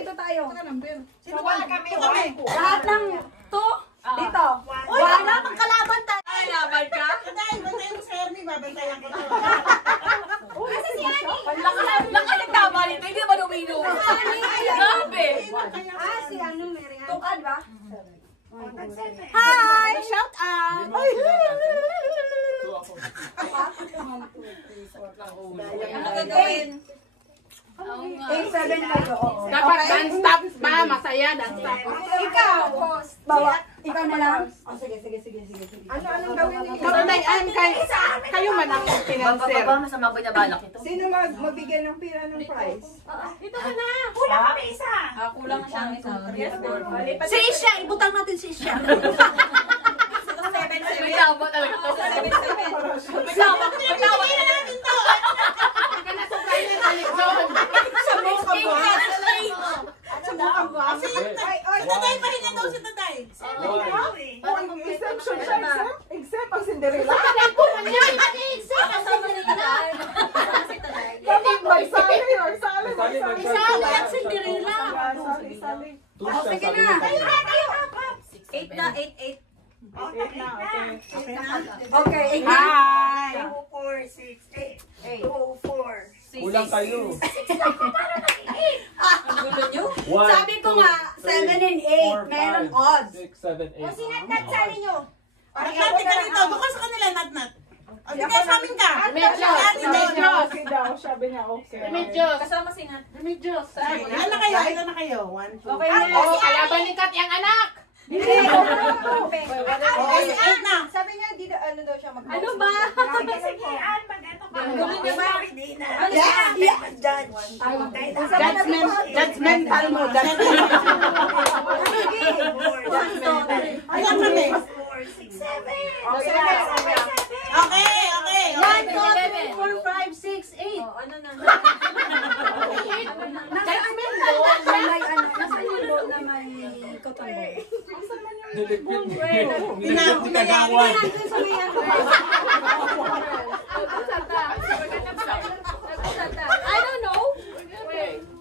dito tayo. Sino ba? Kami. Lahat ng to, dito. Wala pang kalaban tayo. Ay, laban ka? Dahil bantayan mo si Ernie, babantayan ko to. Asa si Ani? Nakalitama nito, hindi naman uminom. Grabe. Si ano, Mary? Tukad ba? Hi! Shout out! Ano gagawin? 8-7 kayo, oo. Dapat dance stop ba? Masaya, dance stop. Ikaw! Bawa, ikaw na lang? Oh, sige. Anong gawin niyo? Mabantayan kayo man ang financer. Baba, masama ba niya balak ito? Sino magbigay ng pira ng prize? Ito ka na. Kulang kami isa! Kulang siyang isa. Si Isha! Ibutang natin si Isha! May tama talaga to. May tama. natin to! Subukan ko. Si Tatay, pahinga daw si Tatay. Exemption siya, exempt ang Cinderella. Magsali or sali. Isali ang Cinderella. Sali. Sige na. 8 na, 8. Okay, Hi! 2, 4, 6, 8. 2, 4, 6. Kulang kayo. Ang gulo nyo? Sabi ko nga, 7 and 8, meron odds. 6, 7, 8. Sinat-nat sali nyo. Nat-nat ka dito. Doon sa kanila, nat-nat. O, di kaya sa amin ka. Sabi niya, okay. Remedios. Kasama si Nat. Remedios. Ilan na kayo? 1, 2. Okay na. Oh, kalaban ni Kat yung anak. Hindi. Okay, 8 na. Sabi niya, ano daw siya mag-box. Ano ba? Ang gulo niya ba? Judgmental mo. Ilan kami? 11. 4, 5, 6, 8. Ano na? Nasa libo na may kotombo. Niligpit mo. Tinapon na yan. Nandun sa may ano. I don't know.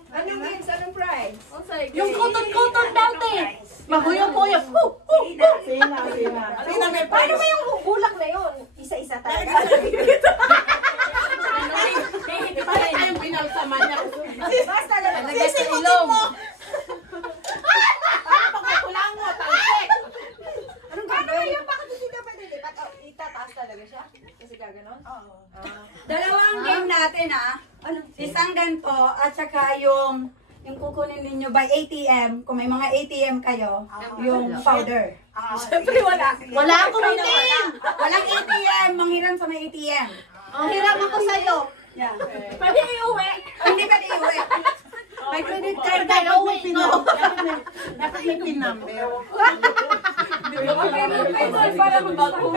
Anong games? Anong prize? Yung kuton-kuton daw, te. Mahuyong-huyong. Sino may Paano prize? ba yung bulak na yun? Isa-isa talaga. Bakit tayong pinalsaman niya? Basta lang. Sisimutin mo. Pagkukulang mo, talsik. Anong gagawin? Bakit hindi ka pwede lipat? Itataas talaga siya? Kasi gaganon? Oo. Dalawang game natin isang ganito at saka yung kukunin ninyo by ATM, kung may mga ATM kayo, yung powder. Siyempre wala. Wala akong meeting. Walang ATM, manghiram sa may ATM. Ang hiram ako sa'yo. Yeah. Pwede iuwi. Hindi ka iuwi. May credit card ka, uwi ko. Dapat may pin number. Ito para mabago.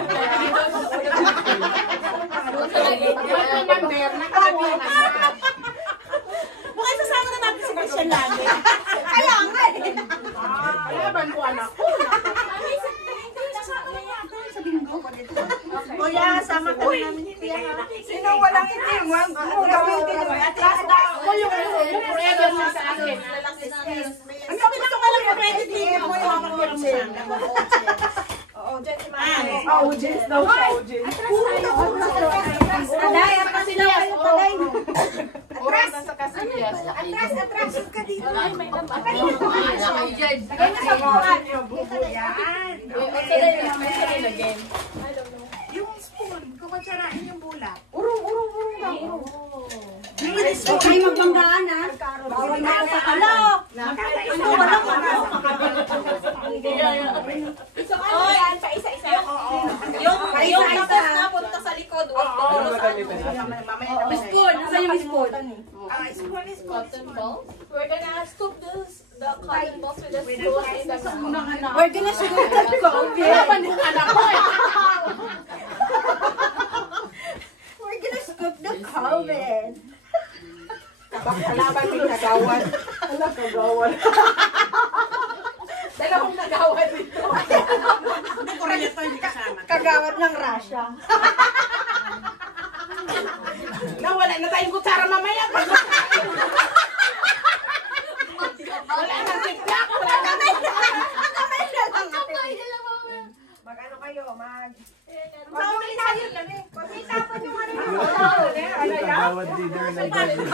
Baka sasama na natin si Christian lagi. Kaya nga Laban ko anak ko. Kuya, sama ka namin ni Tia. Sino walang ATM? Huwag gamitin mo. Ako yung forever na sa akin. Ang kami gusto ka lang mag-credit limit mo yung mga kotse. Oo, dyan si Mama. Audience daw siya, audience. Taday, at kasi na kayo taday. Oras na sa Casillas. Atras ka dito. Judge. Lagay na sa buwan. Yung spoon, kukutsarain yung bulak. Huwag kayo magbanggaan ha. Bawal na ako sa kalo. Oy, pa-isa-isa. Yung tapos na punta sa likod. Ano magalitan natin? Spoon. Nasaan yung spoon? Spoon is Cotton balls. We're gonna scoop the cotton balls with a spoon in the mouth. We're gonna scoop the COVID. Laban yung anak ko eh. We're gonna scoop the COVID. Kalaban yung kagawan. Ala, kagawan. Dalawang kagawan dito. Hindi ko rin ito, hindi kasama. Kagawad ng Russia. Nawala na tayong kutsara mamaya.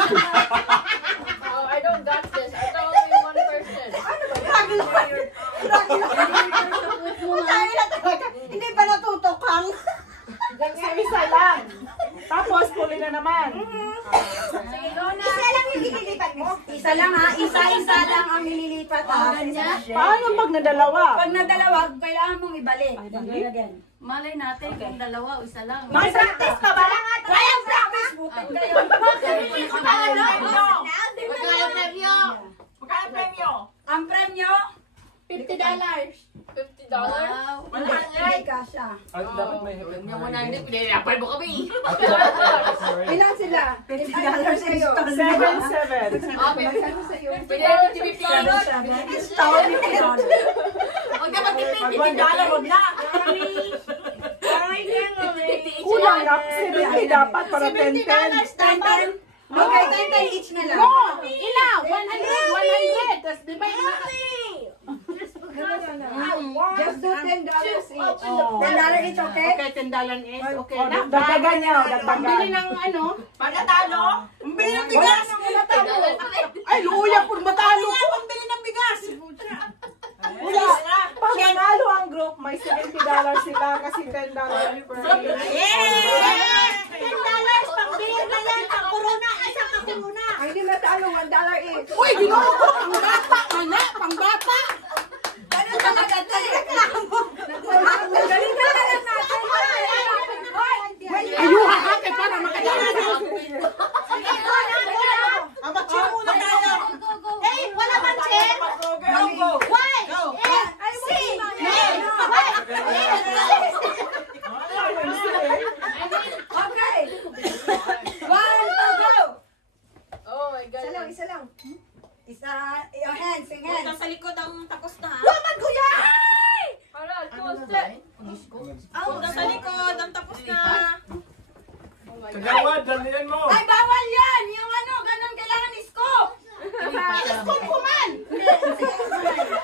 Oh, I don't got this. I don't only one person. Grabe naman. Grabe naman. Tayo na talaga. Hindi pa natutukang. Isa lang. Tapos, huli na naman. Isa lang yung ililipat mo. Isa lang ha, isa-isa lang ang nililipat ha. Paano pag nadalawa? Pag nadalawa, kailangan mong ibalik. Again. Malay natin kung dalawa o isa lang. May practice pa ba? Walang practice, butin kayo. Magkano premyo? Magkano premyo? Ang premyo, $50. $50? Wow. hindi kasha. At dapat may happy Premyo mo na hindi, pinilapal mo kami. Ilan sila? $50 sa'yo. 7-7. Pwede natin si $50. Huwag ka magtipid, $50. Huwag na. Kulang na. 70 dapat para 10-10. Okay, 10 each na lang. Ilang? 100. Tapos divide na. Just do $10 each. Oh. $10 each, okay? Okay, $10 is okay na. Dagdagan niya. Pambili Dagdagan. ng ano? Pagkatalo? Pambili ng bigas. Ay, luya po matalo ko. Pambili ng bigas. Pag nanalo ang group, may $70 sila kasi $10 per Yes! $10 pambili na yan. Pang-corona. Isang ka-corona. Ay, hindi matalo, $1 each. Uy, ginawa ko. Pangbata. Ano? Pangbata. Ano talaga tayo? Galing na lang natin. Ayuha ate para makadala. Amatsin muna tayo. Eh, wala bang chair? Go. Why? Go. See. Okay. 1, 2, go. Oh my God. Isa lang. Isa, your hands, sing hands. Sa likod ang tapos na. Waman kuya! Hala, close it. Sa likod ang tapos na. Kagawad, dalian mo! Ay, bawal yan! Yung ano, ganun kailangan scoop. Scoop ko man!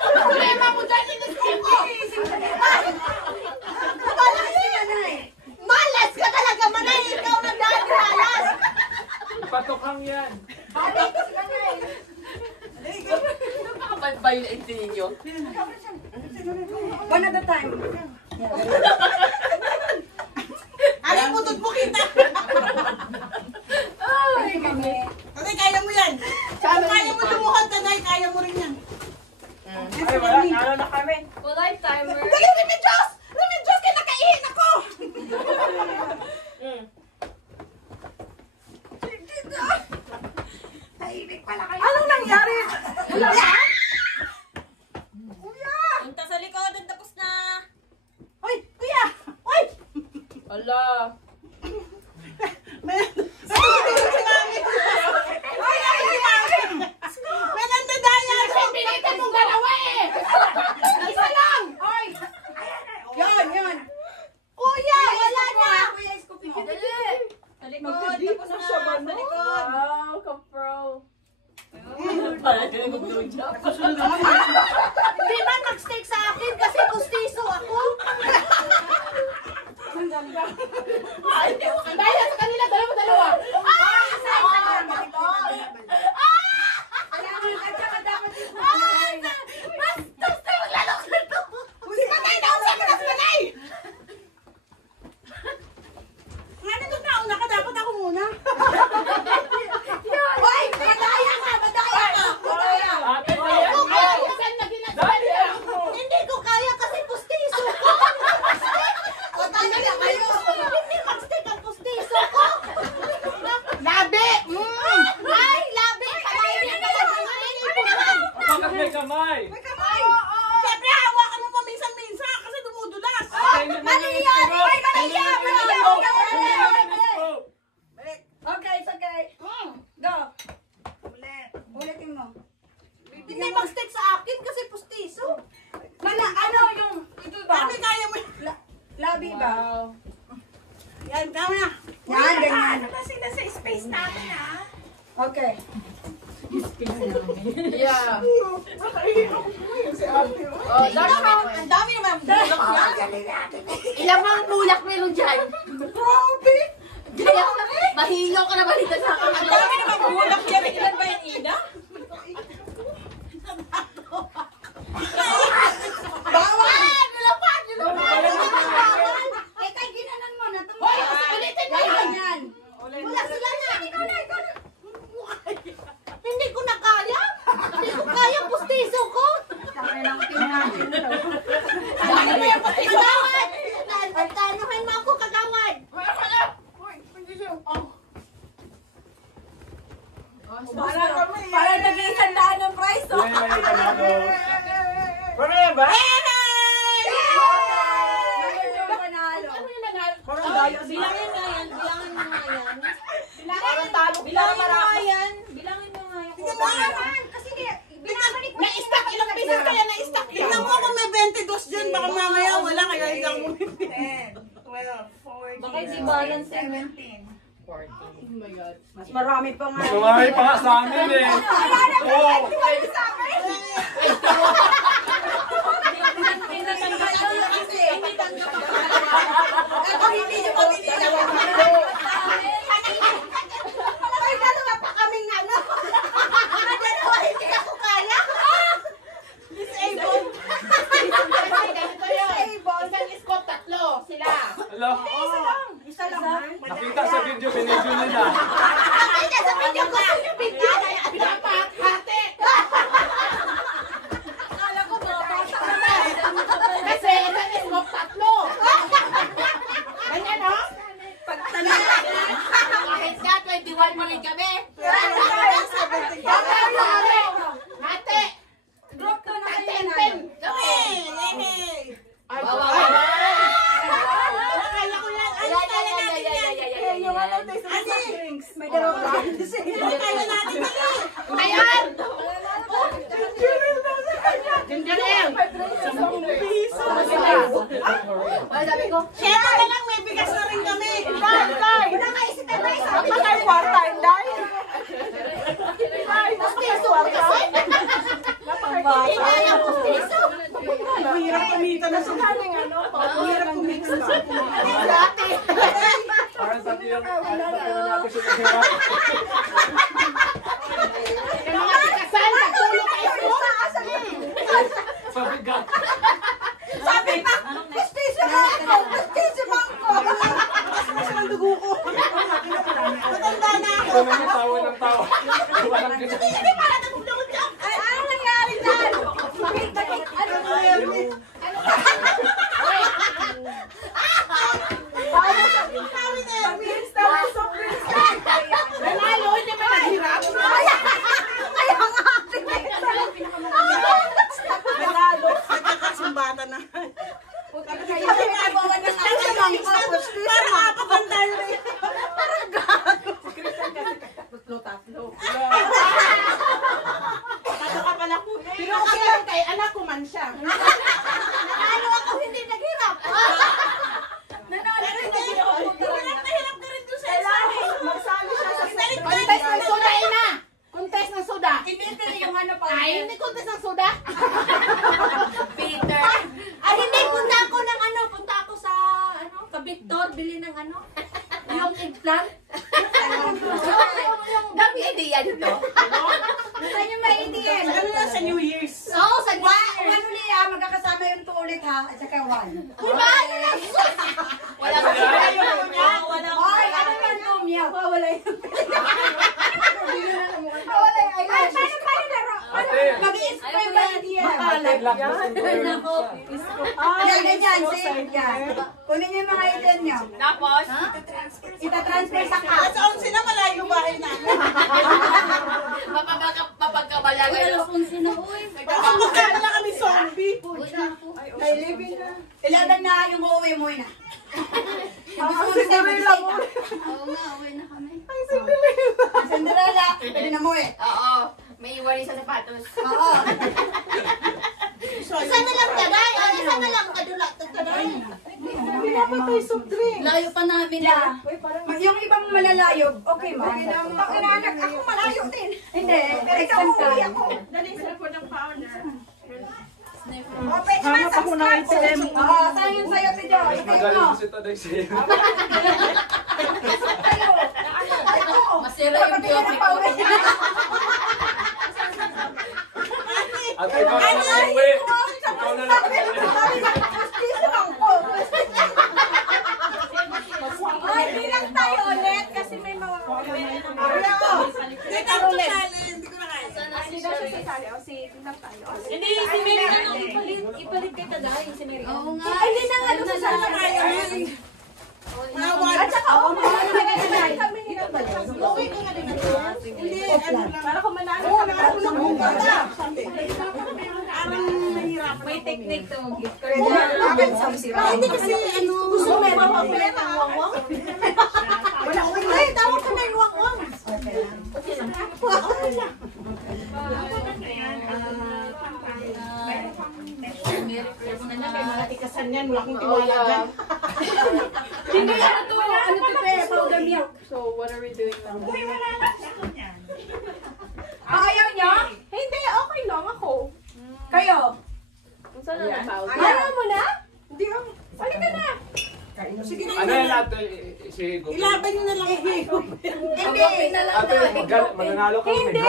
Problema mo dyan, in-scoop ko. Malas ka talaga, manay! Ikaw na dahil malas! Patokhang yan! Nakapalpay na ito ninyo. One at a time. Ano putot mo kita? Ay, kami. Tatay, kaya mo yan! Kung kaya mo lumuhod, tatay, kaya mo rin yan. Ay, wala. Nalo na kami. Full life timer. Dali, Remedios! Remedios, kaya nakaihin ako! Anong nangyari? Wala na? Punta sa likod, ang tapos na. Hoy, kuya! Hoy! Hala. May natutulog si mami. Ay, si mami. May nandadaya ako. Pilitan mong dalawa eh. Isa lang. Oy! Yun. Kuya, wala na. Kuya, scoopin mo. Sa likod, tapos na. Sa likod. Wow, ka-pro. Hindi man mag-steak sa akin kasi pustiso ako. Ang daya sa kanila, dalawa. Bastos na maglalok na to. Si Manay, naunsa ka na si Manay. Nga nito nauna ka, dapat ako muna. Hoy! Madaya ka! Ate na yan! Hindi ko kaya kasi pustiso ko. O, tayo lang kayo. Hindi mag-steak ang pustiso ko. Labi! Ay, labi! Kalayo niya talaga ng inipunan. Bakit may kamay? May kamay! Siyempre, hawakan mo paminsan-minsan kasi dumudulas. Mali yan! Ay, mali yan! Okay, it's okay. Go. Ulitin mo. Hindi mag-steak sa akin kasi pustiso. Ano yung, ito ba? Labi, kaya mo. Labi ba? Yan, tama na. Yan, ganyan. Ano ba sila sa space natin, ha? Okay. Yeah. Oh, ang dami naman. Ilang mga bulak meron dyan? Grabe! Kaya Mahilo ka na ba dito sa akin? Ang dami naman bulak yan. Ilan ba yan, Ida? Bawal! Nilapan! Eh, kay ginanan mo na. Hoy, ulitin mo yan. Yan. Wala sila na. Ikaw na. Hindi ko na kaya. Hindi ko kaya pustiso ko. Dami mo yung pustiso. Kagawad! Tanuhin mo ako, kagawad. Para nag-iisang daan ng price, oh. Yan yung panalo. Ano yan ba? Parang dayo sila. Bilangin nga yan, bilangin mo nga yan. Parang talo. Bilangin mo nga yan. Bilangin mo nga yan. Kasi binabalik mo. Na-stack, ilang beses kaya na-stack yun. Tingnan mo kung may 22 dyan, baka mamaya wala, kaya hindi ako 10, 12, 14, Baka hindi balance eh. 17. Mas marami pa nga. Mas marami pa nga sa amin eh. Oo. Ako hindi nyo mabibigyan. Ay, dalawa pa kaming ano. Dalawa, hindi ako kaya. Disabled. Ganito yun. Isang squad, tatlo. Sila. Hello? Isa lang. Nakita sa video, binidyo nila. Nakita sa video ko sino bigla. Dapat, hati. Akala ko mga bata ka na. Kasi isang squad, tatlo. Ganyan, no? Pagtanong. Kahit nga, 21 pa rin kami. Hati. Group to na kayo na. Ten. Kami. Wow, wow, wow. Kaya ko yan. Ano kaya natin yan? Yung ano, taste of soft drinks. May dalawa pa. Kaya natin yan. Ayan. Ginger ale. 10 piso. Wala, sabi ko, Siyempre na lang, may bigas na rin kami. Inday! Nakaisip na tayo. Sabi Apa kayo kwarta, Inday? pustiso. Hindi kaya pustiso. Ang hirap kumita na sa kaning ano. Ang hirap kumita sa Dati. Para sa tiyo, natin siya naghirap. Yung mga pikasan, pagtulog kayo. Pabigat. Sabi pa, pustiso na ako. Pustiso pa ako. Mas ang dugo ko. Matanda na ako. Ito na yung tawa ng tawa. Walang ganyan. Hindi para nagulungan siya. Ay, ano nangyari dyan? Bakit? Ano nangyari? Pabilis na lang soft drinks. Nanalo, hindi ba naghirap? Nanalo. Nagkakasumbatan na. Kayo pinagawa ng Para makapaganda yun eh. Tatlo. Tato ka pala ko. Pero okay lang kay anak ko man siya. Nanalo ako, hindi naghirap. Nanalo rin na Hirap na hirap ka rin doon sa isahe. Magsali siya sa Balik ka. Contest ng soda, ina! Contest ng soda! Hindi yung ano pa. Ay, hindi contest ng soda! Peter. Ay, hindi. Punta ako ng ano. Punta ako sa ano. Sa Victor, bili ng ano? Yung eggplant. Dami idea dito. Saan yung maindiyan? Ano na sa New Year's? Oo, sa Ano niya, magkakasama yung two ulit ha, at saka one. Wala ka Wala. Ay, ano yan, Tom? Yeah, wala yun. Wala yun. Ay, paano laro? Ate. Mag-i-spray ba hindi yan? Ate, lock mo sa Yan, ganyan, save yan. Kunin niyo yung mga item niyo. Tapos, Ita-transfer sa At cash. saan sila malayo bahay namin? mapagkabalagay lang. Baka magkano na kami zombie. Ay, living na. Ilaban na yung uuwi mo na. Ang Cinderella mo. Cinderella, pwede na mo eh. Oo, may iwan sa sapatos. Oo. Isa na lang taday. Isa na lang kadula. Taday. Pinapatay soft drink. Layo pa namin na. Yung ibang malalayo, okay ma. Pakinanak ako malayo din. Hindi, ikaw uuwi ako. Open naman, Hanap ako ng item. Oo, saan yung sayo si Jo? Ikaw mo. Magaling si Taday sa'yo. Sayo. Sira yung biopic ko. At ikaw na lang uwi. Ikaw na lang uwi. Ay, bilang tayo ulit kasi may mawawala. Hindi, si Mary ano, ipalit kay Taday, si Mary. Oo nga. Ay, hindi na nga doon sa tayo. At saka, kami nila ba yun? Uwi ko nga din ako. Hindi, ano lang. Para kung manalo kami. May technique to. Hindi kasi, ano, gusto mo yung mawawala ng wangwang. Ay, tawag ka na yung wangwang. Mga tikasan yan, wala akong tiwala dyan. Hindi, ano to? Ano to, te? Powder milk. So, what are we doing now? Ayaw niyo? Hindi, okay lang ako. Kayo? Saan na na-pause? Ayaw mo na? Hindi, Balik ka na. Ano yan natin? Si Google. Ilaban nyo na lang Hindi. Ate, mananalo ka. Hindi,